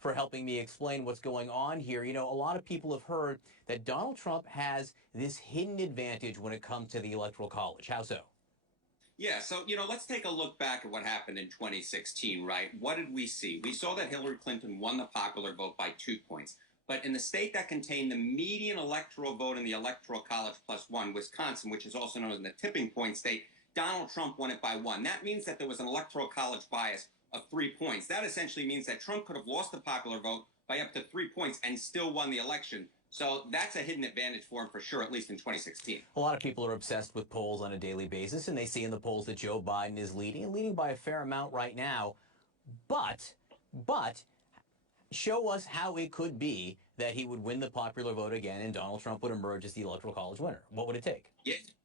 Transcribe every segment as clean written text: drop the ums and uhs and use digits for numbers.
for helping me explain what's going on here. You know, a lot of people have heard that Donald Trump has this hidden advantage when it comes to the Electoral College. How so? Yeah, so, let's take a look back at what happened in 2016, right? What did we see? We saw that Hillary Clinton won the popular vote by 2 points. But in the state that contained the median electoral vote in the Electoral College plus one, Wisconsin, which is also known as the tipping point state, Donald Trump won it by one. That means that there was an Electoral College bias of 3 points. That essentially means that Trump could have lost the popular vote by up to 3 points and still won the election. So that's a hidden advantage for him for sure, at least in 2016. A lot of people are obsessed with polls on a daily basis, and they see in the polls that Joe Biden is leading, and leading by a fair amount right now. But show us how it could be that he would win the popular vote again and Donald Trump would emerge as the Electoral College winner. What would it take?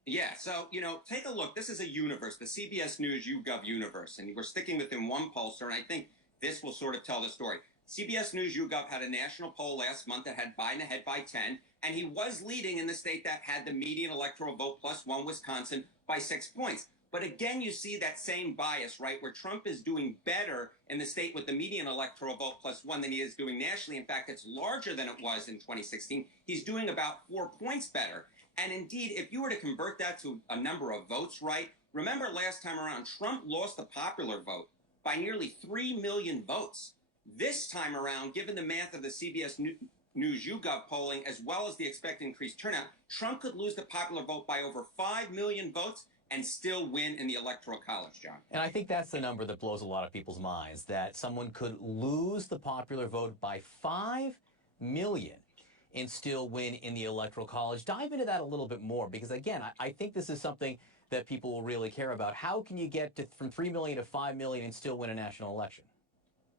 Yeah. So, take a look. This is a universe, the CBS News YouGov universe, and we're sticking within one pollster, and I think this will sort of tell the story. CBS News YouGov had a national poll last month that had Biden ahead by 10, and he was leading in the state that had the median electoral vote plus one, Wisconsin, by 6 points. But again, you see that same bias, right, where Trump is doing better in the state with the median electoral vote plus one than he is doing nationally. In fact, it's larger than it was in 2016. He's doing about 4 points better. And indeed, if you were to convert that to a number of votes, right, remember last time around, Trump lost the popular vote by nearly 3 million votes. This time around, given the math of the CBS News YouGov polling, as well as the expected increased turnout, Trump could lose the popular vote by over 5 million votes and still win in the Electoral College, John. And I think that's the number that blows a lot of people's minds, that someone could lose the popular vote by 5 million and still win in the Electoral College. Dive into that a little bit more, because again, I think this is something that people will really care about. How can you get from 3 million to 5 million and still win a national election?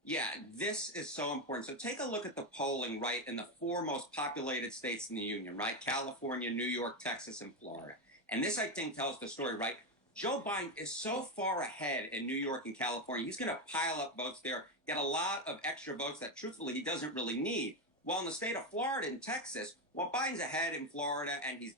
Yeah, this is so important. So take a look at the polling, right, in the four most populated states in the union, right? California, New York, Texas, and Florida. And this, I think, tells the story, right? Joe Biden is so far ahead in New York and California. He's going to pile up votes there, get a lot of extra votes that, truthfully, he doesn't really need. While in the state of Florida and Texas, while Biden's ahead in Florida and he's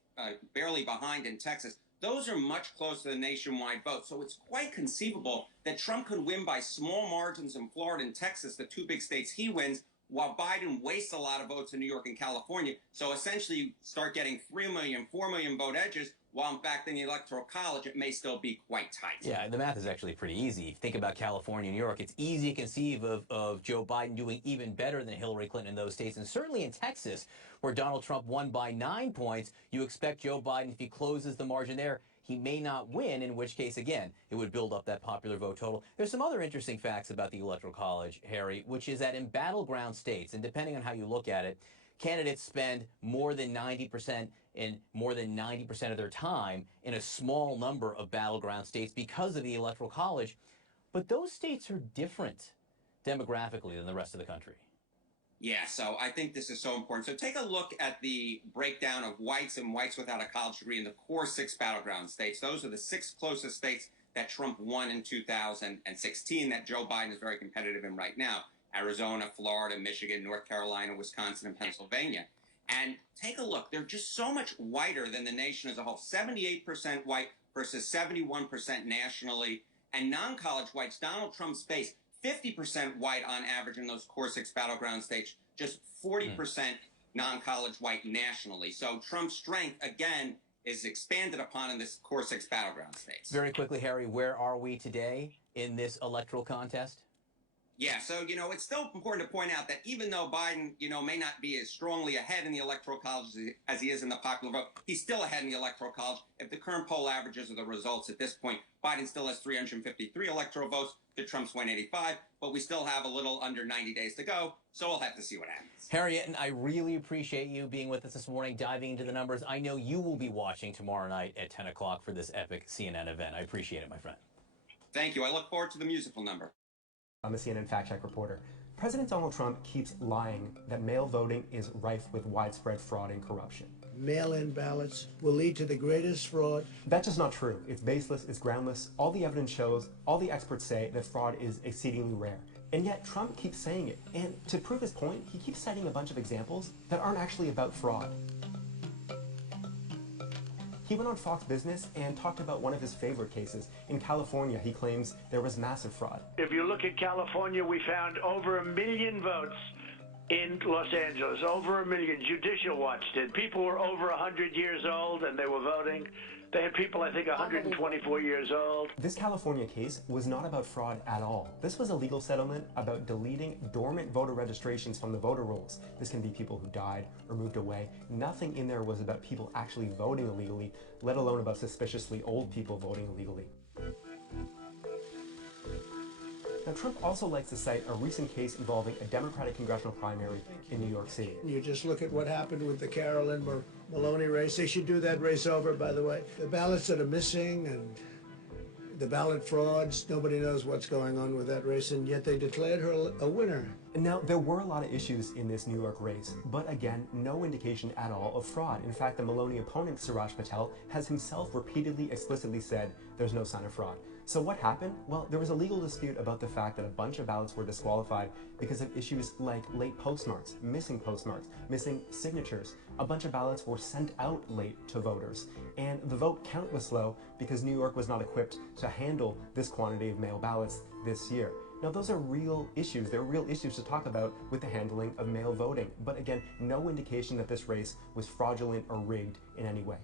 barely behind in Texas, those are much closer to the nationwide vote. So it's quite conceivable that Trump could win by small margins in Florida and Texas, the two big states he wins, while Biden wastes a lot of votes in New York and California. So essentially, you start getting 3 million, 4 million vote edges, while in fact in the Electoral College, it may still be quite tight. Yeah, the math is actually pretty easy. Think about California and New York. It's easy to conceive of Joe Biden doing even better than Hillary Clinton in those states. And certainly in Texas, where Donald Trump won by 9 points, you expect Joe Biden, if he closes the margin there, he may not win, in which case, again, it would build up that popular vote total. There's some other interesting facts about the Electoral College, Harry, which is that in battleground states, and depending on how you look at it, candidates spend more than 90% of their time in a small number of battleground states because of the Electoral College. But those states are different demographically than the rest of the country. Yeah, so I think this is so important. So take a look at the breakdown of whites and whites without a college degree in the core 6 battleground states. Those are the 6 closest states that Trump won in 2016 that Joe Biden is very competitive in right now. Arizona, Florida, Michigan, North Carolina, Wisconsin, and Pennsylvania. And take a look. They're just so much whiter than the nation as a whole. 78% white versus 71% nationally. And non-college whites, Donald Trump's base, 50% white on average in those core 6 battleground states, just 40% non-college white nationally. So Trump's strength, again, is expanded upon in this core 6 battleground states. Very quickly, Harry, where are we today in this electoral contest? Yeah, so, it's still important to point out that even though Biden, may not be as strongly ahead in the Electoral College as he is in the popular vote, he's still ahead in the Electoral College. If the current poll averages are the results at this point, Biden still has 353 electoral votes to Trump's 185, but we still have a little under 90 days to go, so we'll have to see what happens. Harry, and I really appreciate you being with us this morning, diving into the numbers. I know you will be watching tomorrow night at 10 o'clock for this epic CNN event. I appreciate it, my friend. Thank you. I look forward to the musical number. I'm a CNN fact-check reporter. President Donald Trump keeps lying that mail voting is rife with widespread fraud and corruption. Mail-in ballots will lead to the greatest fraud. That's just not true. It's baseless, it's groundless. All the evidence shows, all the experts say that fraud is exceedingly rare. And yet Trump keeps saying it. And to prove his point, he keeps citing a bunch of examples that aren't actually about fraud. He went on Fox Business and talked about one of his favorite cases. In California, he claims there was massive fraud. If you look at California, we found over 1 million votes in Los Angeles, over 1 million. Judicial Watch did. People were over 100 years old and they were voting. They had people, I think, 124 years old. This California case was not about fraud at all. This was a legal settlement about deleting dormant voter registrations from the voter rolls. This can be people who died or moved away. Nothing in there was about people actually voting illegally, let alone about suspiciously old people voting illegally. Now, Trump also likes to cite a recent case involving a Democratic congressional primary in New York City. You just look at what happened with the Carolyn Maloney race. They should do that race over, by the way. The ballots that are missing and the ballot frauds, nobody knows what's going on with that race, and yet they declared her a winner. Now, there were a lot of issues in this New York race, but again, no indication at all of fraud. In fact, the Maloney opponent, Suraj Patel, has himself repeatedly, explicitly said there's no sign of fraud. So what happened? Well, there was a legal dispute about the fact that a bunch of ballots were disqualified because of issues like late postmarks, missing signatures. A bunch of ballots were sent out late to voters, and the vote count was slow because New York was not equipped to handle this quantity of mail ballots this year. Now, those are real issues. They're real issues to talk about with the handling of mail voting. But again, no indication that this race was fraudulent or rigged in any way.